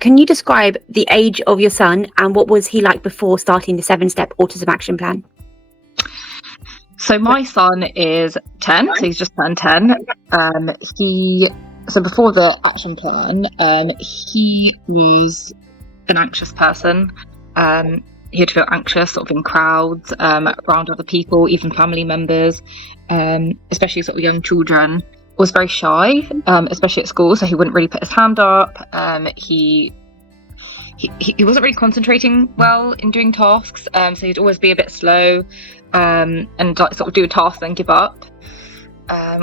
can you describe the age of your son and what was he like before starting the 7-step Autism Action Plan? So my son is 10, so he's just turned 10. So before the action plan, he was an anxious person. He had to feel anxious sort of in crowds, around other people, even family members, especially sort of young children. Was very shy, especially at school, so he wouldn't really put his hand up. He wasn't really concentrating well in doing tasks, so he'd always be a bit slow, and like sort of do a task then give up,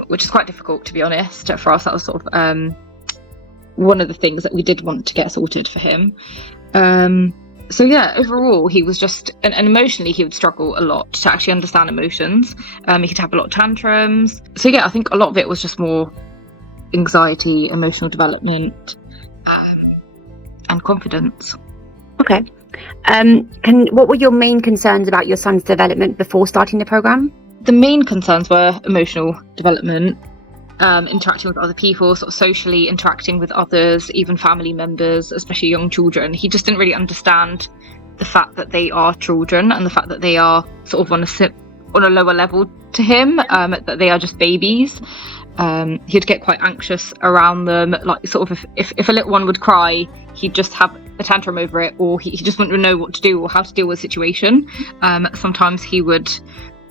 which is quite difficult, to be honest. For us, that was sort of one of the things that we did want to get sorted for him. So yeah, overall he was just, and emotionally he would struggle a lot to actually understand emotions. He'd have a lot of tantrums. So yeah, I think a lot of it was just more anxiety, emotional development, and confidence. Okay. What were your main concerns about your son's development before starting the program? The main concerns were emotional development, interacting with other people, sort of socially interacting with others, even family members, especially young children. He just didn't really understand the fact that they are children and the fact that they are sort of on a lower level to him, that they are just babies. He'd get quite anxious around them, like sort of if a little one would cry, he'd just have a tantrum over it, or he just wouldn't know what to do or how to deal with the situation. Sometimes he would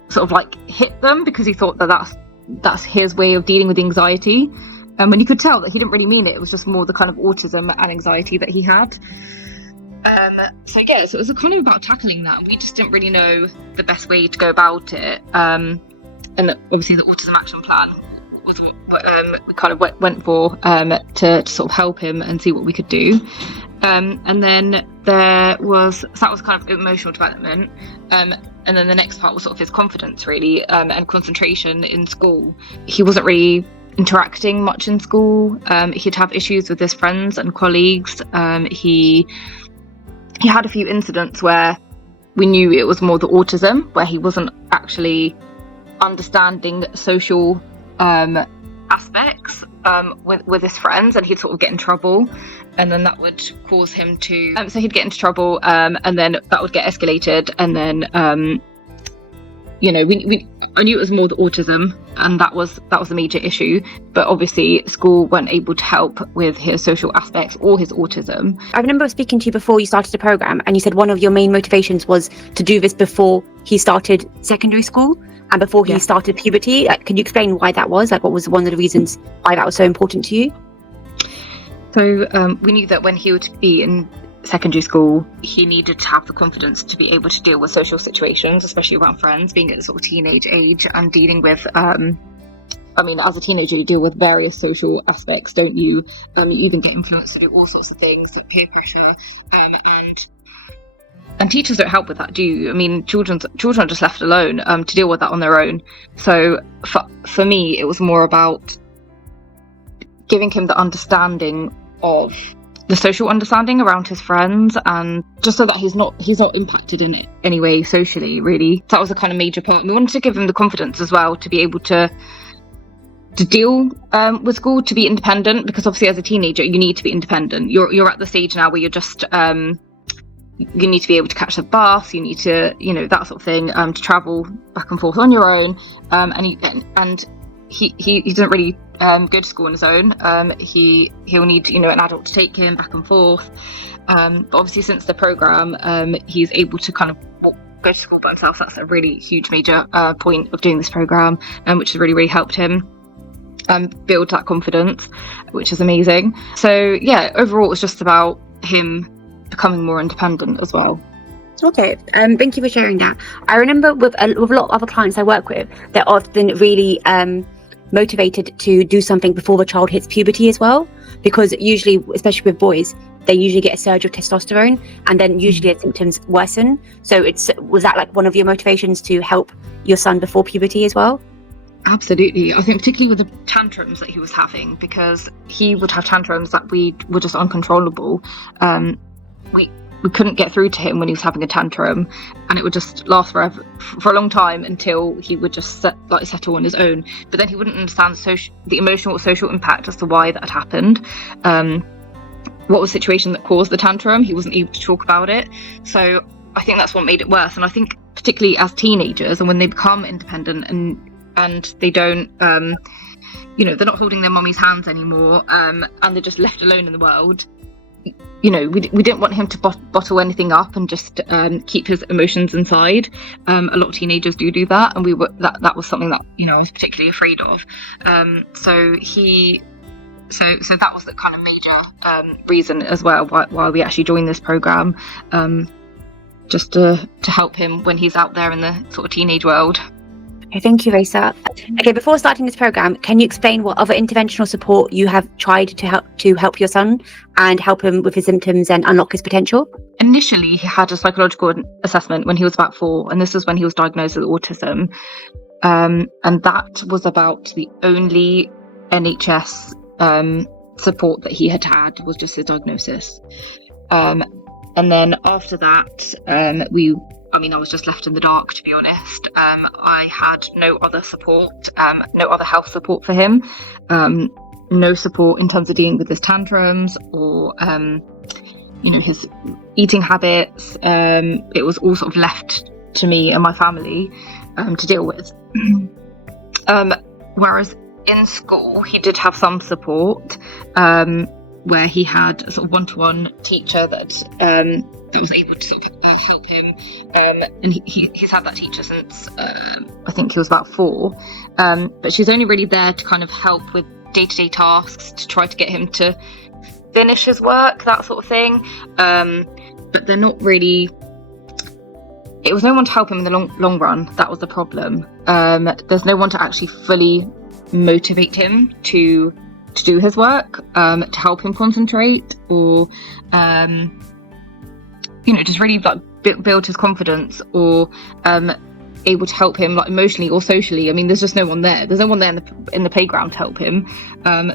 sort of like hit them because he thought that that's his way of dealing with anxiety, and you could tell that he didn't really mean it. It was just more the kind of autism and anxiety that he had. So it was kind of about tackling that. We just didn't really know the best way to go about it, and obviously the Autism Action Plan was what we kind of went for, to sort of help him and see what we could do. And then that was kind of emotional development, and then the next part was sort of his confidence, really, and concentration in school. He wasn't really interacting much in school. He'd have issues with his friends and colleagues. He had a few incidents where we knew it was more the autism, where he wasn't actually understanding social aspects with his friends, and he'd sort of get in trouble, and then that would cause him to so he'd get into trouble, and then that would get escalated, and then I knew it was more the autism, and that was a major issue, but obviously school weren't able to help with his social aspects or his autism. I remember speaking to you before you started the program, and you said one of your main motivations was to do this before he started secondary school and before he started puberty. Can you explain why that was? What was one of the reasons why that was so important to you? So we knew that when he would be in secondary school, he needed to have the confidence to be able to deal with social situations, especially around friends, being at the sort of teenage age and dealing with as a teenager you deal with various social aspects, don't you? You even get influenced to do all sorts of things, like peer pressure, and teachers don't help with that, do you? Children are just left alone to deal with that on their own. So for me, it was more about giving him the understanding of the social understanding around his friends, and just so that he's not impacted in any way socially, really. That was a kind of major part. We wanted to give him the confidence as well to be able to deal with school, to be independent, because obviously as a teenager you need to be independent. You're at the stage now where you're just you need to be able to catch the bus, you need to, that sort of thing, to travel back and forth on your own, and he doesn't really go to school on his own. He'll need an adult to take him back and forth, but obviously since the program, he's able to kind of go to school by himself. That's a really huge major point of doing this program, which has really helped him build that confidence, which is amazing. So yeah, overall it was just about him becoming more independent as well. Okay, thank you for sharing that. I remember with a lot of other clients I work with, they're often really motivated to do something before the child hits puberty as well, because usually, especially with boys, they usually get a surge of testosterone, and then usually their symptoms worsen. So was that one of your motivations to help your son before puberty as well? Absolutely. I think particularly with the tantrums that he was having, because he would have tantrums that were just uncontrollable. We couldn't get through to him when he was having a tantrum, and it would just last for a long time until he would just settle on his own. But then he wouldn't understand the emotional or social impact as to why that had happened. what was the situation that caused the tantrum. He wasn't able to talk about it. So I think that's what made it worse. And I think particularly as teenagers, and when they become independent and they don't, they're not holding their mummy's hands anymore, and they're just left alone in the world. We didn't want him to bottle anything up and just keep his emotions inside. A lot of teenagers do that, and that was something that I was particularly afraid of. So that was the kind of major reason as well why we actually joined this program, just to help him when he's out there in the sort of teenage world. Okay, thank you, Raisa. Okay, before starting this program, can you explain what other interventional support you have tried to help your son and help him with his symptoms and unlock his potential? Initially, he had a psychological assessment when he was about 4, and this is when he was diagnosed with autism. And that was about the only NHS support that he had was just his diagnosis. And then after that, I was just left in the dark, to be honest. I had no other support, no other health support for him, no support in terms of dealing with his tantrums or, his eating habits. It was all sort of left to me and my family to deal with. Whereas in school, he did have some support, where he had a sort of one-to-one teacher that was able to sort of help him, and he's had that teacher since I think he was about 4, but she's only really there to kind of help with day-to-day tasks, to try to get him to finish his work, that sort of thing, but they're not really. It was no one to help him in the long run. That was the problem. There's no one to actually fully motivate him to do his work, to help him concentrate, or just really like build his confidence, or able to help him like emotionally or socially. I mean, there's just no one there. There's no one there in the playground to help him.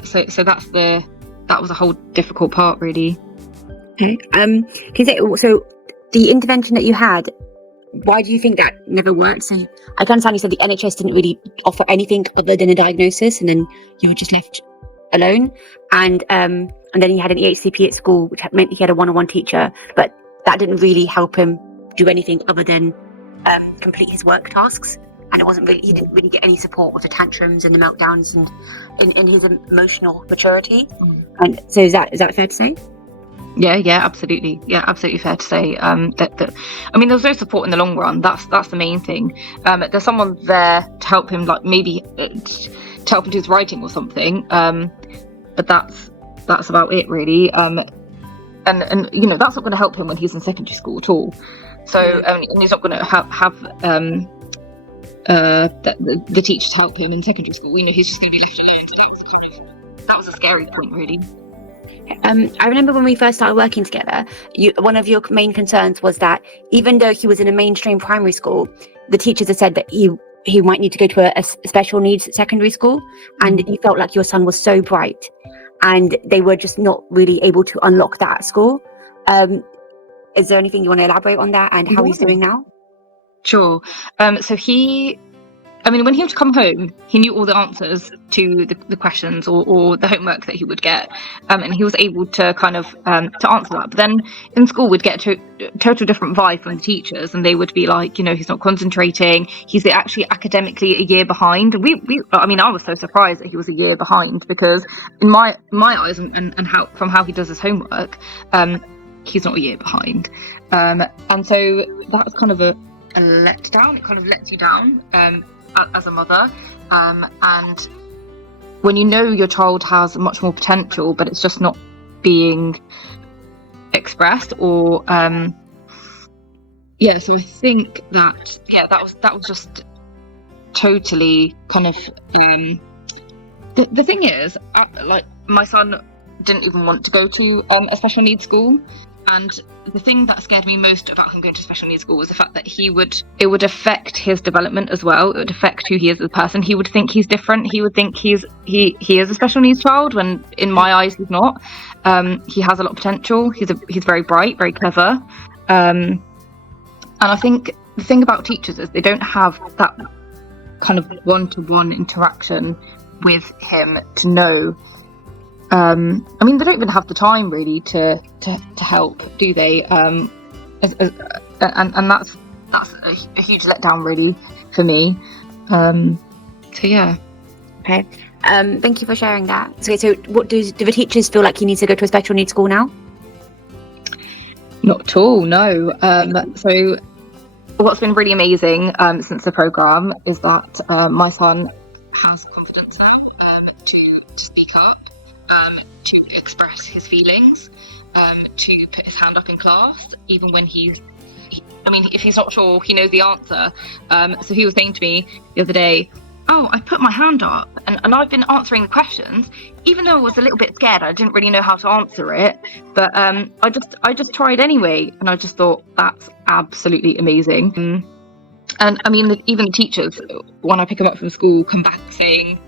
So that was a whole difficult part, really. Okay. Can you say, so the intervention that you had, why do you think that never worked? So I can understand you said the NHS didn't really offer anything other than a diagnosis, and then you were just left alone. And then he had an EHCP at school, which meant he had a one-on-one teacher, but that didn't really help him do anything other than complete his work tasks. And he didn't really get any support with the tantrums and the meltdowns and in his emotional maturity. And so is that fair to say? Yeah, absolutely. Yeah, absolutely fair to say. That I mean, there was no support in the long run. That's the main thing. There's someone there to help him, like maybe to help him do his writing or something. But that's about it, really. And that's not going to help him when he's in secondary school at all. So and he's not going to have the teachers help him in secondary school. He's just going to be left alone. So that was a scary point, really. I remember when we first started working together, one of your main concerns was that even though he was in a mainstream primary school, the teachers had said that he might need to go to a special needs secondary school, and you felt like your son was so bright and they were just not really able to unlock that at school. Is there anything you want to elaborate on that and how he's doing now? Sure. So when he would come home, he knew all the answers to the questions or the homework that he would get, and he was able to kind of to answer that. But then in school, we'd get a total different vibe from the teachers, and they would be like, he's not concentrating. He's actually academically a year behind. I was so surprised that he was a year behind, because in my eyes and how he does his homework, he's not a year behind, and so that's kind of a letdown. It kind of lets you down as a mother, and when your child has much more potential, but it's just not being expressed, or so I think that was just totally kind of the thing is, like, my son didn't even want to go to a special needs school. And the thing that scared me most about him going to special needs school was the fact that it would affect his development as well. It would affect who he is as a person. He would think he's different. He would think he is a special needs child, when in my eyes he's not. He has a lot of potential. He's very bright, very clever. And I think the thing about teachers is they don't have that kind of one-to-one interaction with him to know I mean, they don't even have the time really to help, do they? And that's a huge letdown really for me. So yeah. Okay. Thank you for sharing that. So what do the teachers feel like you need to go to a special needs school now? Not at all, no. So what's been really amazing since the programme is that my son has confidence now to speak up, to express his feelings, to put his hand up in class, even when if he's not sure, he knows the answer. So he was saying to me the other day, oh, I put my hand up and I've been answering the questions, even though I was a little bit scared. I didn't really know how to answer it, but I just tried anyway, and I just thought that's absolutely amazing. And I mean, even the teachers, when I pick them up from school, come back saying,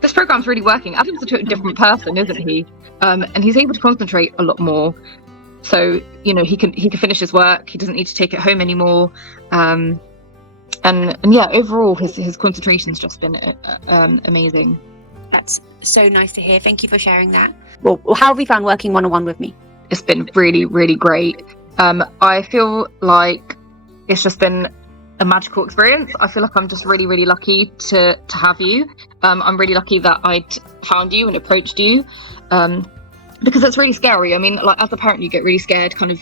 this program's really working. Adam's a totally different person, isn't he? And he's able to concentrate a lot more. So, he can finish his work. He doesn't need to take it home anymore. And yeah, overall, his concentration's just been amazing. That's so nice to hear. Thank you for sharing that. Well, how have you found working one-on-one with me? It's been really, really great. I feel like it's just been a magical experience. I feel like I'm just really, really lucky to have you. I'm really lucky that I'd found you and approached you. Because it's really scary. I mean, like, as a parent, you get really scared kind of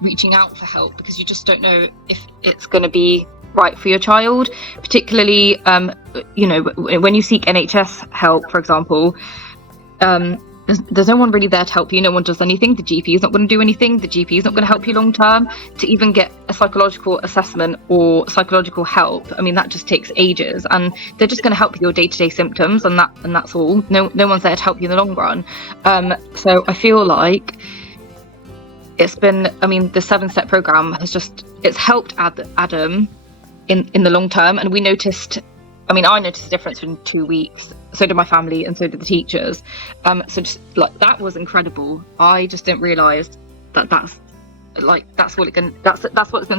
reaching out for help because you just don't know if it's going to be right for your child, particularly when you seek NHS help, for example. There's no one really there to help you. No one does anything. The GP is not going to do anything. The GP is not going to help you long term. To even get a psychological assessment or psychological help, I mean, that just takes ages, and they're just going to help with your day-to-day symptoms, and that's all. No one's there to help you in the long run. So I feel like it's been, the 7-step program it's helped Adam in the long term, and I noticed a difference in 2 weeks. So did my family, and so did the teachers. So just like that was incredible. I just didn't realise that's what it's gonna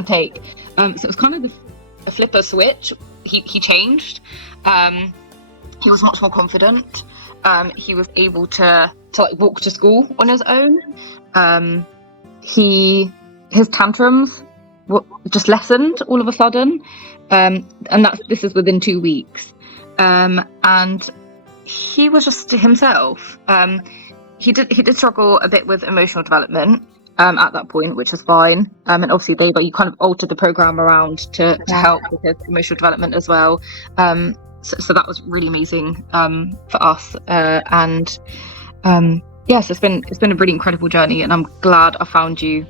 take. So it was kind of the flipper switch. He changed. He was much more confident. He was able to like walk to school on his own. His tantrums just lessened all of a sudden. And this is within 2 weeks. And he was just himself. He did struggle a bit with emotional development at that point, which is fine. And obviously you kind of altered the program around to help with his emotional development as well. So that was really amazing for us. Yes, it's been a really incredible journey, and I'm glad I found you.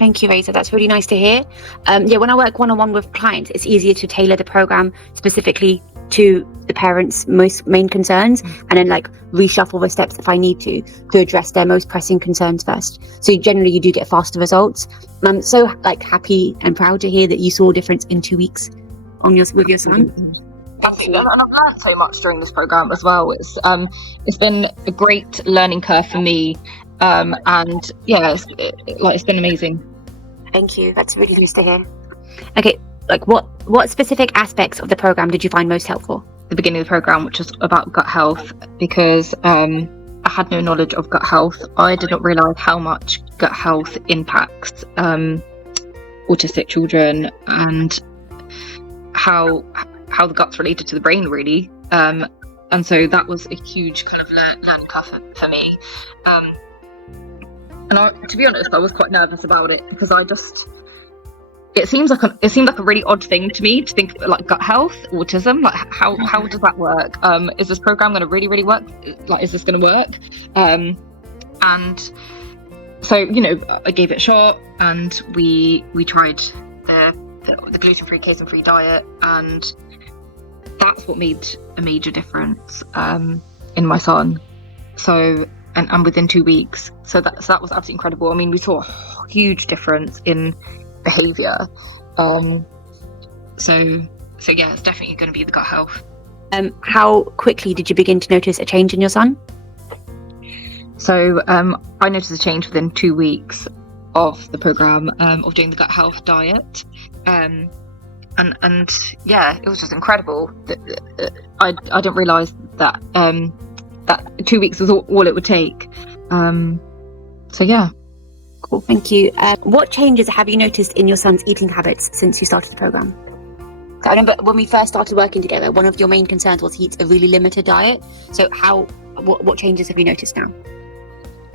Thank you, Reza. That's really nice to hear. When I work one-on-one with clients, it's easier to tailor the program specifically to the parents' main concerns, and then like reshuffle the steps if I need to address their most pressing concerns first. So generally, you do get faster results. I'm so happy and proud to hear that you saw a difference in 2 weeks with your son. Thank you. And I've learned so much during this program as well. It's been a great learning curve for me. And yeah, it's been amazing. Thank you. That's really nice to hear. Okay, what specific aspects of the program did you find most helpful? The beginning of the program, which was about gut health, because I had no knowledge of gut health. I did not realise how much gut health impacts autistic children, and how the gut's related to the brain, really. And so that was a huge kind of learning curve for me. And to be honest, I was quite nervous about it, because it seemed like a really odd thing to me to think like gut health, autism, like how does that work? Is this program going to really work? Like, is this going to work? And so, I gave it a shot, and we tried the gluten-free, casein-free diet, and that's what made a major difference in my son. So. And within 2 weeks, so that was absolutely incredible. I mean, we saw a huge difference in behaviour. So yeah, it's definitely going to be the gut health. How quickly did you begin to notice a change in your son? So I noticed a change within 2 weeks of the program, of doing the gut health diet, and yeah, it was just incredible. I didn't realise that. that 2 weeks was all it would take. So yeah. Cool, thank you. What changes have you noticed in your son's eating habits since you started the program? I remember when we first started working together, one of your main concerns was he eats a really limited diet. So what changes have you noticed now?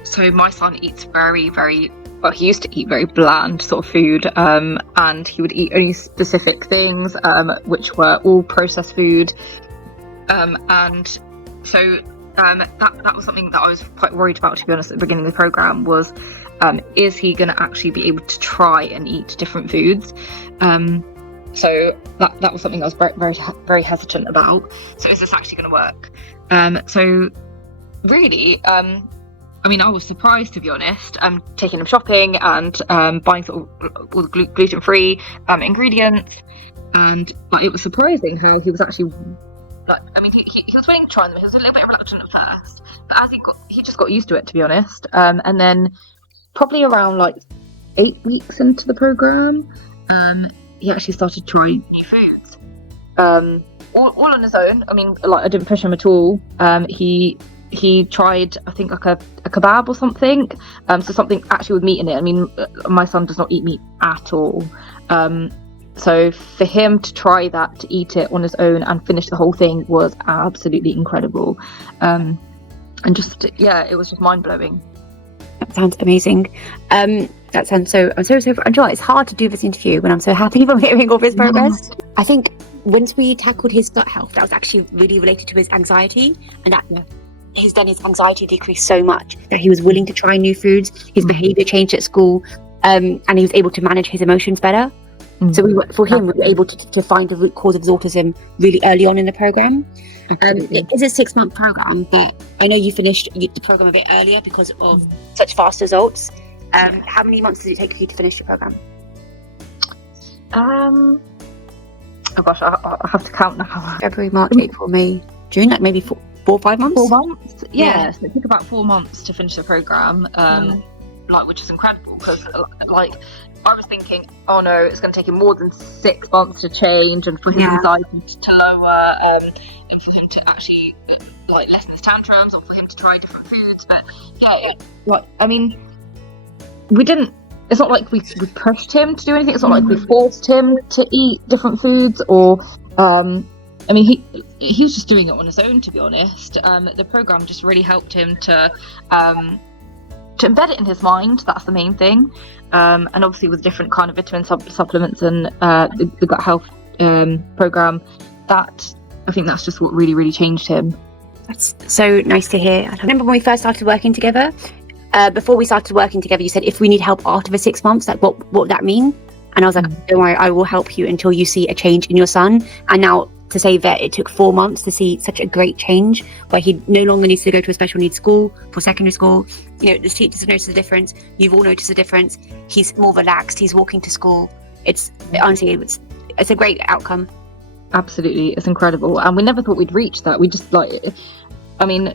So my son eats very, very, well, he used to eat very bland sort of food, and he would eat only specific things, which were all processed food. And so that was something that I was quite worried about, to be honest, at the beginning of the program, was is he going to actually be able to try and eat different foods? So that was something I was very, very, very hesitant about. So is this actually going to work? So really, I mean, I was surprised, to be honest, taking him shopping and buying sort of all the gluten-free ingredients, but it was surprising how he was actually, like, I mean, he was willing to try them. He was a little bit reluctant at first, but as he just got used to it, to be honest. And then probably around like 8 weeks into the program, he actually started trying new foods, all on his own. I mean, like, I didn't push him at all. He tried, I think, like a kebab or something, so something actually with meat in it. I mean, my son does not eat meat at all, so for him to try that, to eat it on his own and finish the whole thing, was absolutely incredible. And just, yeah, it was just mind-blowing. That sounds amazing. That sounds so enjoy. It's hard to do this interview when I'm so happy from hearing all his progress. I think once we tackled his gut health, that was actually really related to his anxiety, and that his anxiety decreased so much that he was willing to try new foods. His behavior changed at school, and he was able to manage his emotions better. So we were able to find the root cause of his autism really early on in the program. It is a 6-month program, but I know you finished the program a bit earlier because of such fast results. How many months did it take for you to finish your program? Oh gosh, I have to count now. February, March, April, May, June, like maybe 4 or 5 months? 4 months, yeah. So it took about 4 months to finish the program, like, which is incredible, because like, I was thinking, oh no, it's going to take him more than 6 months to change, and for his anxiety to lower, and for him to actually like lessen his tantrums, or for him to try different foods. But like, I mean, we didn't. It's not like we pushed him to do anything. It's not like we forced him to eat different foods, or I mean, he was just doing it on his own, to be honest. The program just really helped him to embed it in his mind. That's the main thing. And obviously with different kind of vitamin supplements and the gut health program, that, I think that's just what really, really changed him. That's so nice to hear. I remember when we first started working together, before we started working together, you said if we need help after the 6 months, like what would that mean? And I was like, don't worry, I will help you until you see a change in your son. And now to say that it took 4 months to see such a great change, where he no longer needs to go to a special needs school for secondary school. You know, the teachers have noticed the difference. You've all noticed the difference. He's more relaxed. He's walking to school. It's honestly, it's a great outcome. Absolutely, it's incredible. And we never thought we'd reach that. We just, like, I mean,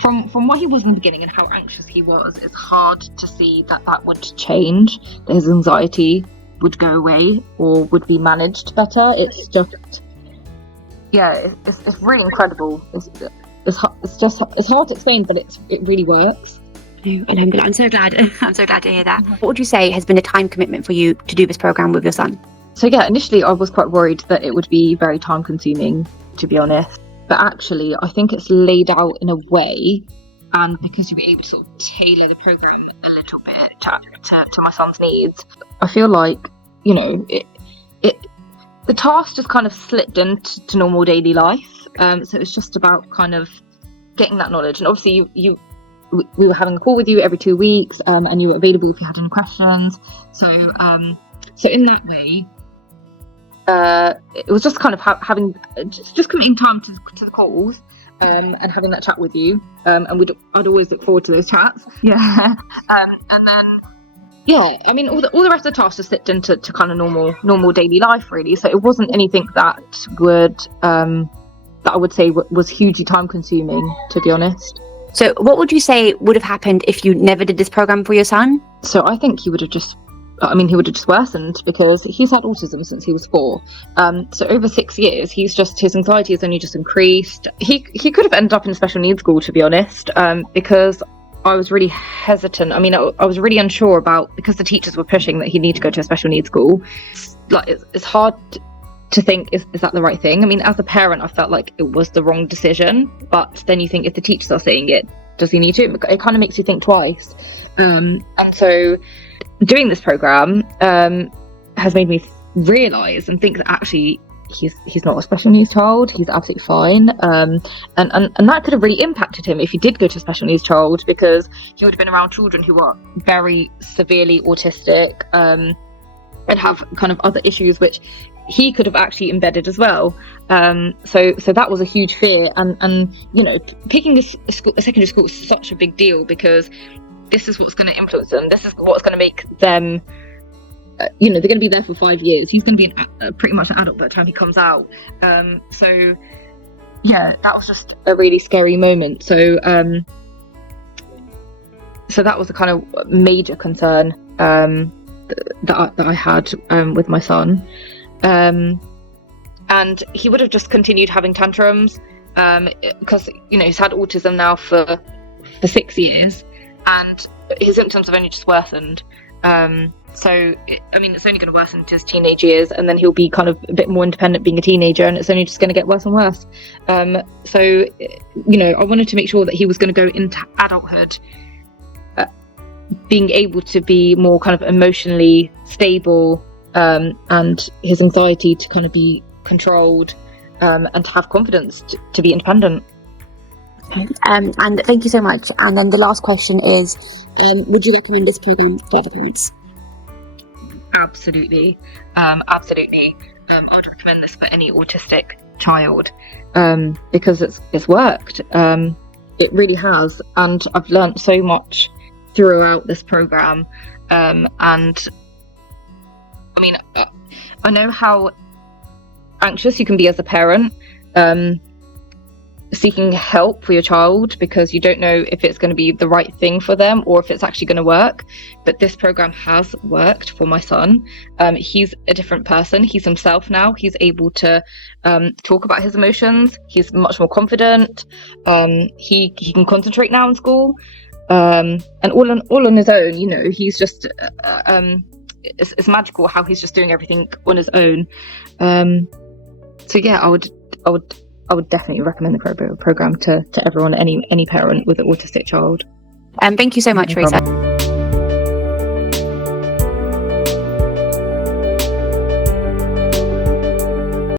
from what he was in the beginning and how anxious he was, it's hard to see that would change, that his anxiety would go away or would be managed better. It's just, yeah, it's really incredible. It's hard to explain, but it really works. I'm so glad. I'm so glad to hear that. What would you say has been a time commitment for you to do this program with your son? So yeah, initially I was quite worried that it would be very time consuming, to be honest. But actually, I think it's laid out in a way, and because you'll be able to sort of tailor the program a little bit to my son's needs, I feel like, you know, the task just kind of slipped into normal daily life. So it's just about kind of getting that knowledge. And obviously, we were having a call with you every 2 weeks, and you were available if you had any questions. So in that way, it was just kind of having just committing time to the calls, and having that chat with you, and I'd always look forward to those chats. And then, yeah, I mean, all the rest of the tasks just slipped into kind of normal daily life, really. So it wasn't anything that I would say was hugely time consuming, to be honest. So what would you say would have happened if you never did this program for your son? So I think he would have just he would have just worsened, because he's had autism since he was 4. So over 6 years, his anxiety has only just increased. He could have ended up in a special needs school, to be honest, because I was really hesitant. I was really unsure about, because the teachers were pushing that he'd need to go to a special needs school. It's hard to think, is that the right thing? As a parent, I felt like it was the wrong decision, but then you think, if the teachers are saying it, does he need to? It kind of makes you think twice. And so doing this program has made me realise and think that actually he's not a special needs child. He's absolutely fine. And that could have really impacted him if he did go to a special needs child, because he would have been around children who are very severely autistic and have kind of other issues which he could have actually embedded as well. So that was a huge fear. And picking a secondary school is such a big deal, because this is what's going to influence them. This is what's going to make them, they're going to be there for 5 years. He's going to be pretty much an adult by the time he comes out. So yeah, that was just a really scary moment. So that was a kind of major concern that I had with my son. And he would have just continued having tantrums, because he's had autism now for 6 years, and his symptoms have only just worsened. So it's only going to worsen into his teenage years, and then he'll be kind of a bit more independent being a teenager, and it's only just going to get worse and worse. So I wanted to make sure that he was going to go into adulthood being able to be more kind of emotionally stable, and his anxiety to kind of be controlled, and to have confidence to be independent. And thank you so much. And then the last question is, would you recommend this program for other parents? Absolutely. Absolutely. I'd recommend this for any autistic child, because it's worked. It really has. And I've learnt so much throughout this program. And I know how anxious you can be as a parent, seeking help for your child, because you don't know if it's going to be the right thing for them or if it's actually going to work. But this program has worked for my son. He's a different person. He's himself now. He's able to talk about his emotions. He's much more confident. He can concentrate now in school, and all on his own. He's just it's magical how he's just doing everything on his own. So yeah, I would definitely recommend the program to everyone, any parent with an autistic child. Thank you so much, Rita.